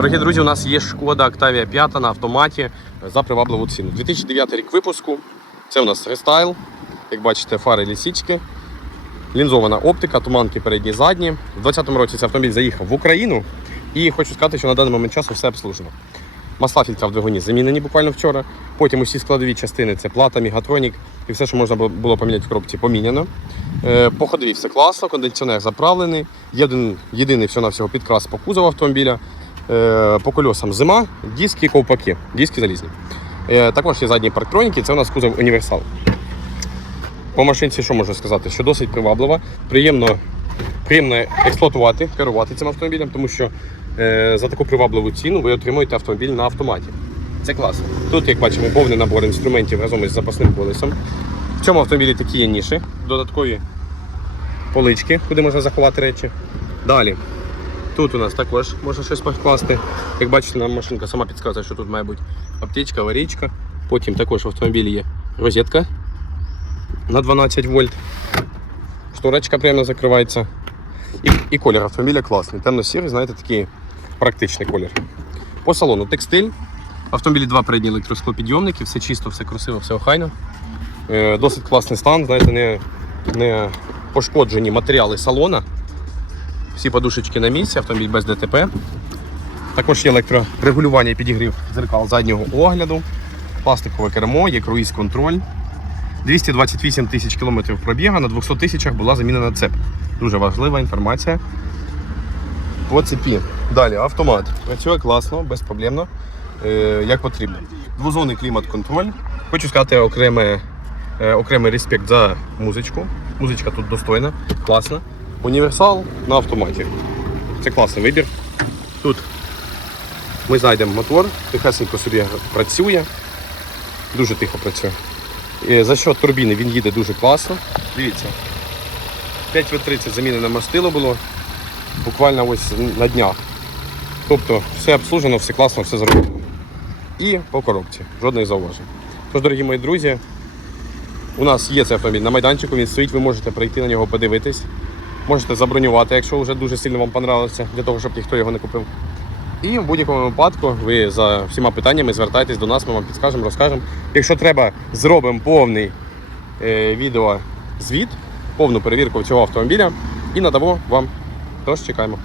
Дорогі друзі, у нас є шкода Octavia 5 на автоматі за привабливу ціну. 2009 рік випуску. Це у нас рестайл. Як бачите, фари лісічки, лінзована оптика, туманки передні задні. У 2020 році цей автомобіль заїхав в Україну. І хочу сказати, що на даний момент часу все обслужено. Масла фільтра в двигуні замінені буквально вчора. Потім усі складові частини це плата, мігатронік і все, що можна було- поміняти в коробці, поміняно. Е, По ходові все класно, кондиціонер заправлений. Є один єдиний всього-навсього підкрас по кузову автомобіля. Е, По кольосам зима, диски, ковпаки, диски залізні. Е, Також є задні парктроніки, це у нас кузов універсал. По машинці що можу сказати? Що досить приваблива, приємно, приємно експлуатувати, керувати цим автомобілем, тому що е, за таку привабливу ціну ви отримуєте автомобіль на автоматі. Це класно. Тут, як бачимо, повний набор інструментів разом із запасним колесом. В цьому автомобілі такі є ніші, додаткові полички, куди можна заховати речі. Далі. Тут у нас також можна щось покласти. Як бачите, нам машинка сама підказує, що тут має бути аптечка, аварійка. Потім також в автомобілі є розетка на 12 вольт. Шторочка прямо закривається. І, і колір автомобіля класний. Темно-сірий, знаєте, такий практичний колір. По салону текстиль. В автомобілі два передні електросклопідйомники, все чисто, все красиво, все охайно. Е, Досить класний стан, знаєте, не, не пошкоджені матеріали салона. Всі подушечки на місці, автомобіль без ДТП. Також є електрорегулювання і підігрів дзеркал заднього огляду, пластикове кермо, є круїз-контроль. 228 тисяч кілометрів пробіга, на 200 тисячах була замінена цеп. Дуже важлива інформація. По цепі. Далі автомат. Працює класно, безпроблемно, е, як потрібно. Двозонний клімат-контроль. Хочу сказати окреме, е, окремий респект за музичку. Музичка тут достойна, класна. Універсал на автоматі. Це класний вибір. Тут ми знайдемо мотор, тихесенько собі працює, дуже тихо працює. І за счет турбіни він їде дуже класно. Дивіться. 5В30 замінене мастило було буквально ось на днях. Тобто все обслужено, все класно, все зроблено. І по коробці, жодних зауважень. Тож, дорогі мої друзі, у нас є цей автомобіль на майданчику, він стоїть, ви можете прийти на нього подивитись. Можете забронювати, якщо вже дуже сильно вам понравилося, для того, щоб ніхто його не купив. І в будь-якому випадку ви за всіма питаннями звертайтесь до нас, ми вам підскажемо, розкажемо. Якщо треба, зробимо повний е, відеозвіт, повну перевірку цього автомобіля і надамо вам. Тож чекаємо.